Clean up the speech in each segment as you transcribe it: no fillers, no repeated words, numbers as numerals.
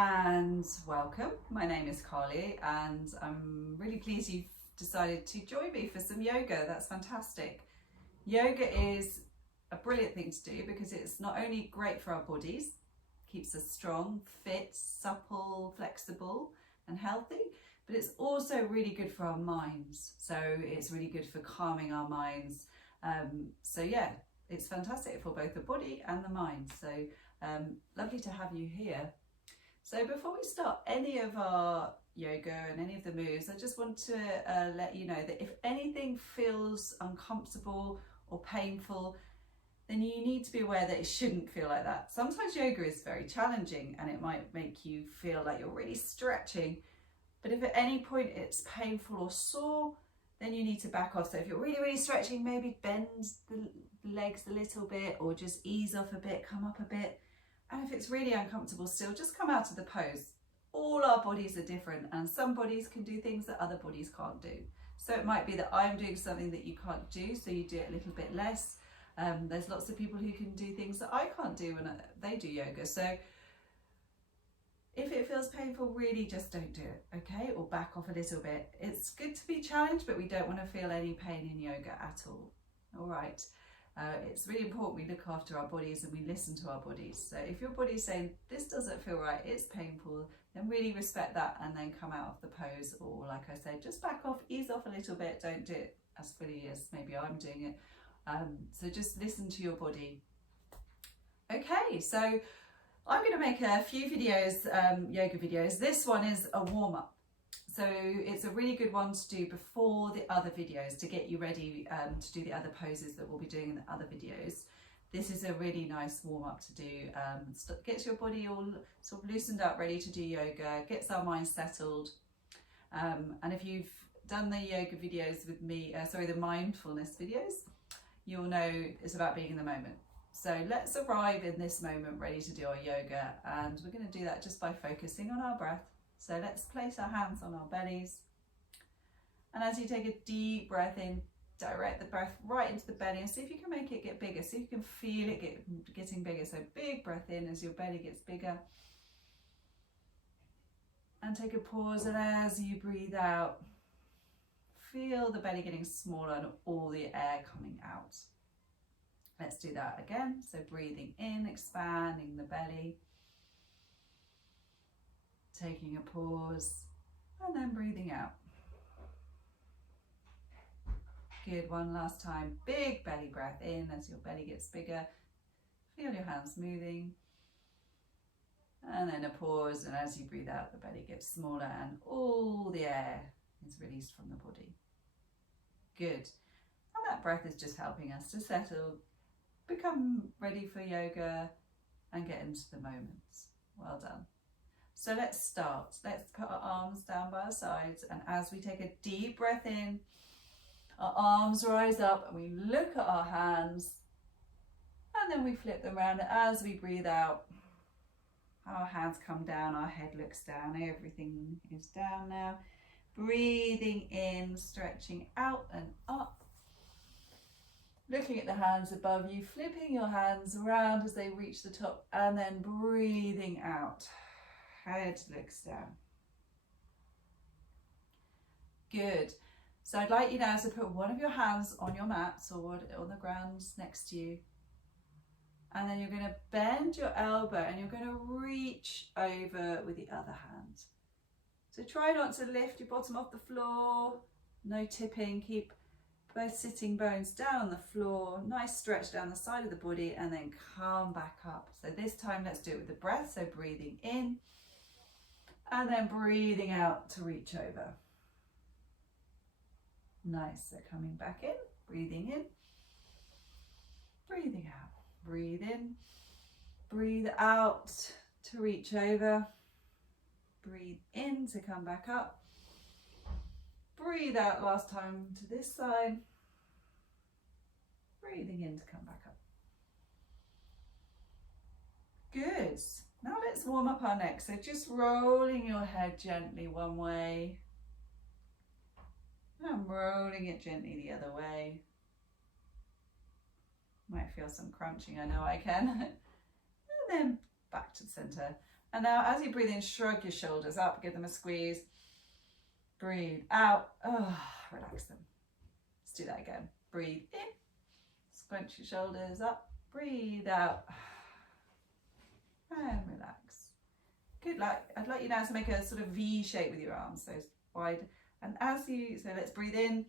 and welcome. My name is Carly and I'm really pleased you've decided to join me for some yoga. That's fantastic. Yoga is a brilliant thing to do because it's not only great for our bodies, keeps us strong, fit, supple, flexible and healthy, but it's also really good for our minds. So it's really good for calming our minds. So yeah, it's fantastic for both the body and the mind. So lovely to have you here. So before we start any of our yoga and any of the moves, I just want to let you know that if anything feels uncomfortable or painful, then you need to be aware that it shouldn't feel like that. Sometimes yoga is very challenging and it might make you feel like you're really stretching. But if at any point it's painful or sore, then you need to back off. So if you're really stretching, maybe bend the legs a little bit or just ease off a bit, come up a bit. And if it's really uncomfortable still, just come out of the pose. All our bodies are different and some bodies can do things that other bodies can't do. So it might be that I'm doing something that you can't do, so you do it a little bit less. There's lots of people who can do things that I can't do when they do yoga. So if it feels painful, really just don't do it, okay? Or back off a little bit. It's good to be challenged, but we don't want to feel any pain in yoga at all. All right. It's really important we look after our bodies and we listen to our bodies. So if your body's saying, this doesn't feel right, it's painful, then really respect that and then come out of the pose. Or like I said, just back off, ease off a little bit. Don't do it as fully as maybe I'm doing it. So just listen to your body. Okay, so I'm going to make a few videos, yoga videos. This one is a warm-up. So it's a really good one to do before the other videos to get you ready to do the other poses that we'll be doing in the other videos. This is a really nice warm-up to do. Gets your body all sort of loosened up, ready to do yoga, gets our mind settled. And if you've done the yoga videos with me, the mindfulness videos, you'll know it's about being in the moment. So let's arrive in this moment ready to do our yoga, and we're going to do that just by focusing on our breath. So let's place our hands on our bellies, and as you take a deep breath in, direct the breath right into the belly and see if you can make it get bigger, see if you can feel it getting bigger. So big breath in as your belly gets bigger, and take a pause, and as you breathe out, feel the belly getting smaller and all the air coming out. Let's do that again. So breathing in, expanding the belly, taking a pause, and then breathing out. Good, one last time. Big belly breath in as your belly gets bigger. Feel your hands moving. And then a pause, and as you breathe out, the belly gets smaller and all the air is released from the body. Good. And that breath is just helping us to settle, become ready for yoga and get into the moments. Well done. So let's start. Let's put our arms down by our sides, and as we take a deep breath in, our arms rise up and we look at our hands, and then we flip them around. As we breathe out, our hands come down, our head looks down, everything is down now. Breathing in, stretching out and up. Looking at the hands above you, flipping your hands around as they reach the top, and then breathing out. Head looks down. Good. So I'd like you now to put one of your hands on your mats or on the ground next to you. And then you're going to bend your elbow and you're going to reach over with the other hand. So try not to lift your bottom off the floor. No tipping. Keep both sitting bones down on the floor, nice stretch down the side of the body, and then come back up. So this time let's do it with the breath. So breathing in and then breathing out to reach over. Nice. So coming back in, breathing in, breathing out. Breathe in, breathe out to reach over. Breathe in to come back up. Breathe out last time to this side. Breathing in to come back up. Good. Now let's warm up our neck. So just rolling your head gently one way and rolling it gently the other way. Might feel some crunching, I know I can. And then back to the center. And now as you breathe in, shrug your shoulders up, give them a squeeze. Breathe out. Oh, relax them. Let's do that again. Breathe in, scrunch your shoulders up, breathe out, and relax. Good. I'd like you now to make a sort of V shape with your arms, so wide. And so let's breathe in,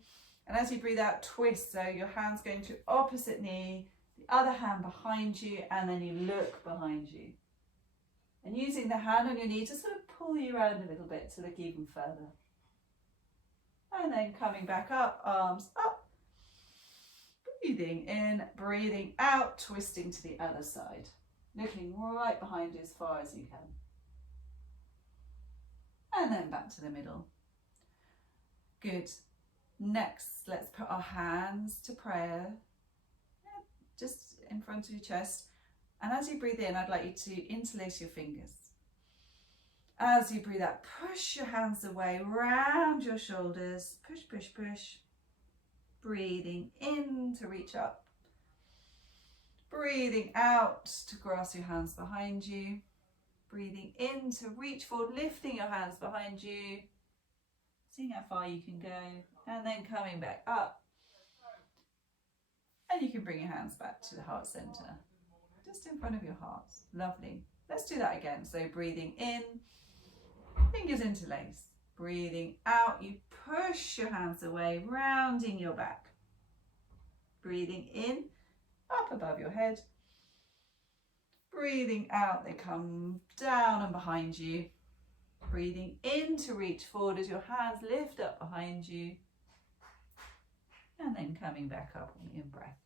and as you breathe out, twist. So your hand's going to opposite knee, the other hand behind you, and then you look behind you. And using the hand on your knee to sort of pull you around a little bit to look even further. And then coming back up, arms up. Breathing in, breathing out, twisting to the other side. Looking right behind you as far as you can. And then back to the middle. Good. Next, let's put our hands to prayer. Just in front of your chest. And as you breathe in, I'd like you to interlace your fingers. As you breathe out, push your hands away, round your shoulders. Push, push, push. Breathing in to reach up. Breathing out to grasp your hands behind you. Breathing in to reach forward, lifting your hands behind you. Seeing how far you can go. And then coming back up. And you can bring your hands back to the heart center. Just in front of your heart. Lovely. Let's do that again. So breathing in, fingers interlace. Breathing out, you push your hands away, rounding your back. Breathing in, up above your head. Breathing out, they come down and behind you. Breathing in to reach forward as your hands lift up behind you. And then coming back up on the in-breath.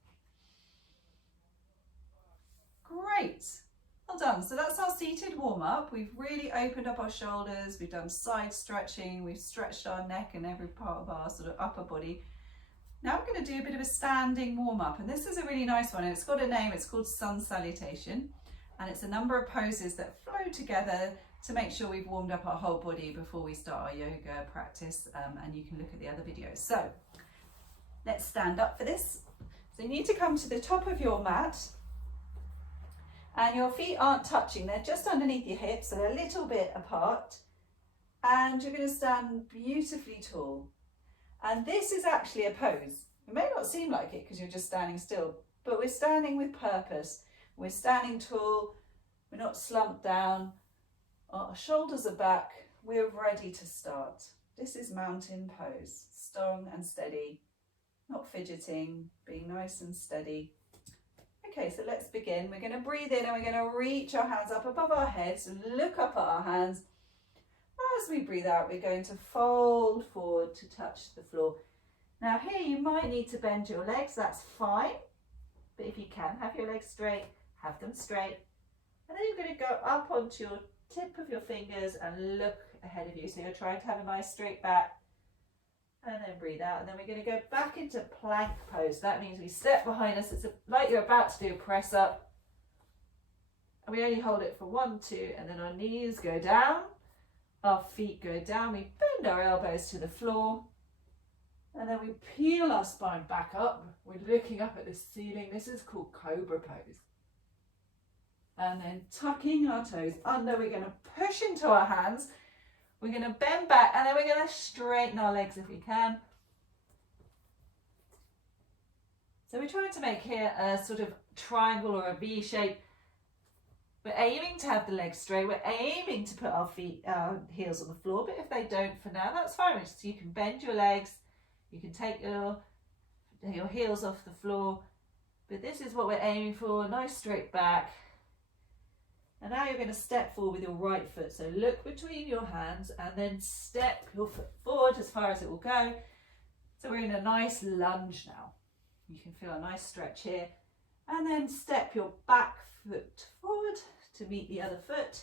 Great. Well done. So that's our seated warm-up. We've really opened up our shoulders. We've done side stretching. We've stretched our neck and every part of our sort of upper body. Now we're going to do a bit of a standing warm-up. And this is a really nice one. And it's got a name. It's called Sun Salutation. And it's a number of poses that flow together to make sure we've warmed up our whole body before we start our yoga practice. And you can look at the other videos. So let's stand up for this. So you need to come to the top of your mat. And your feet aren't touching, they're just underneath your hips, so they're a little bit apart. And you're going to stand beautifully tall. And this is actually a pose. It may not seem like it because you're just standing still, but we're standing with purpose. We're standing tall, we're not slumped down, our shoulders are back, we're ready to start. This is mountain pose, strong and steady, not fidgeting, being nice and steady. Okay, so let's begin. We're going to breathe in and we're going to reach our hands up above our heads and look up at our hands. As we breathe out, we're going to fold forward to touch the floor. Now here you might need to bend your legs, that's fine. But if you can, have your legs straight, have them straight. And then you're going to go up onto your tip of your fingers and look ahead of you. So you're trying to have a nice straight back. And then breathe out, and then we're going to go back into plank pose. That means we step behind us. It's like you're about to do a press up. And we only hold it for 1, 2, and then our knees go down. Our feet go down. We bend our elbows to the floor. And then we peel our spine back up. We're looking up at the ceiling. This is called Cobra pose. And then tucking our toes under, we're going to push into our hands. We're going to bend back and then we're going to straighten our legs if we can. So we're trying to make here a sort of triangle or a V shape. We're aiming to have the legs straight. We're aiming to put our heels on the floor. But if they don't for now, that's fine. So you can bend your legs. You can take your heels off the floor. But this is what we're aiming for. Nice straight back. And now you're going to step forward with your right foot. So look between your hands and then step your foot forward as far as it will go. So we're in a nice lunge now. You can feel a nice stretch here. And then step your back foot forward to meet the other foot.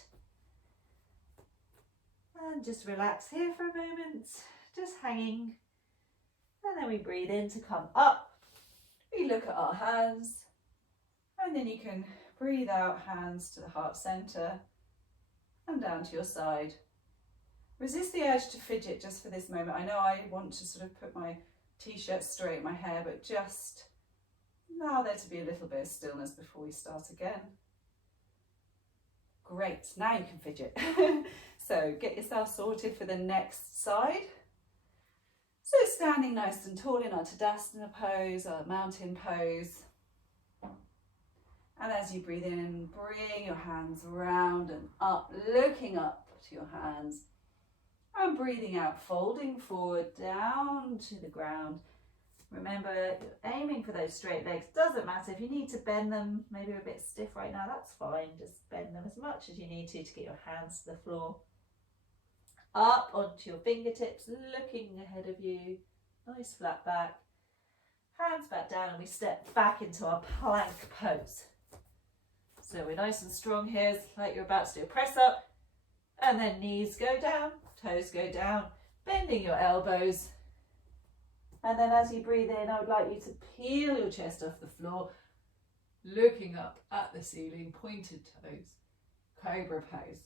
And just relax here for a moment, just hanging. And then we breathe in to come up. We look at our hands. And then you can breathe out, hands to the heart center and down to your side. Resist the urge to fidget just for this moment. I know I want to sort of put my t-shirt straight, my hair, but just allow there to be a little bit of stillness before we start again. Great, now you can fidget. So get yourself sorted for the next side. So standing nice and tall in our Tadasana pose, our mountain pose. And as you breathe in, bring your hands round and up, looking up to your hands. And breathing out, folding forward, down to the ground. Remember, you're aiming for those straight legs. Doesn't matter if you need to bend them, maybe you're a bit stiff right now, that's fine. Just bend them as much as you need to get your hands to the floor. Up onto your fingertips, looking ahead of you. Nice flat back. Hands back down, and we step back into our plank pose. So we're nice and strong here, it's like you're about to do a press up. And then knees go down, toes go down, bending your elbows. And then as you breathe in, I would like you to peel your chest off the floor, looking up at the ceiling, pointed toes, cobra pose.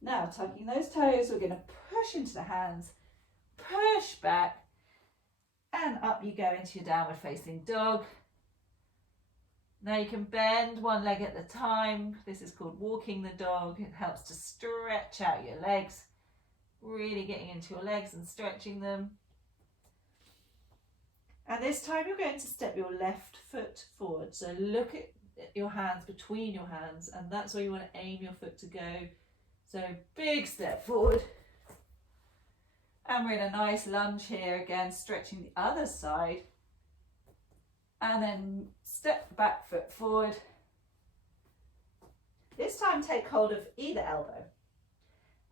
Now tucking those toes, we're going to push into the hands, push back, and up you go into your downward facing dog. Now you can bend one leg at a time. This is called walking the dog. It helps to stretch out your legs, really getting into your legs and stretching them. And this time you're going to step your left foot forward. So look at your hands between your hands, and that's where you want to aim your foot to go. So big step forward. And we're in a nice lunge here, again stretching the other side. And then step the back foot forward. This time take hold of either elbow.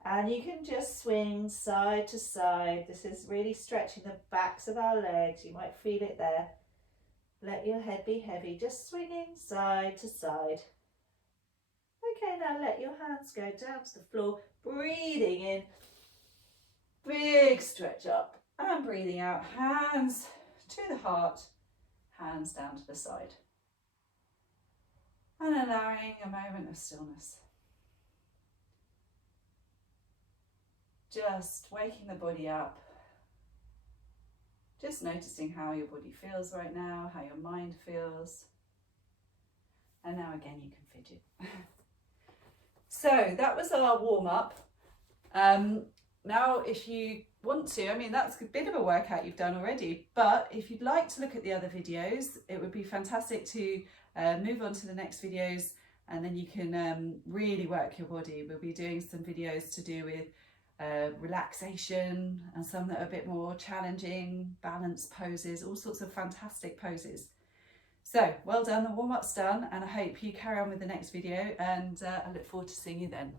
And you can just swing side to side. This is really stretching the backs of our legs. You might feel it there. Let your head be heavy, just swinging side to side. Okay, now let your hands go down to the floor, breathing in, big stretch up, and breathing out, hands to the heart, hands down to the side. And allowing a moment of stillness. Just waking the body up. Just noticing how your body feels right now, how your mind feels. And now again you can fidget. So that was our warm-up. Now if you want to, I mean that's a bit of a workout you've done already, but if you'd like to look at the other videos, it would be fantastic to move on to the next videos, and then you can really work your body. We'll be doing some videos to do with relaxation and some that are a bit more challenging, balance poses, all sorts of fantastic poses. So well done, the warm-up's done, and I hope you carry on with the next video, and I look forward to seeing you then.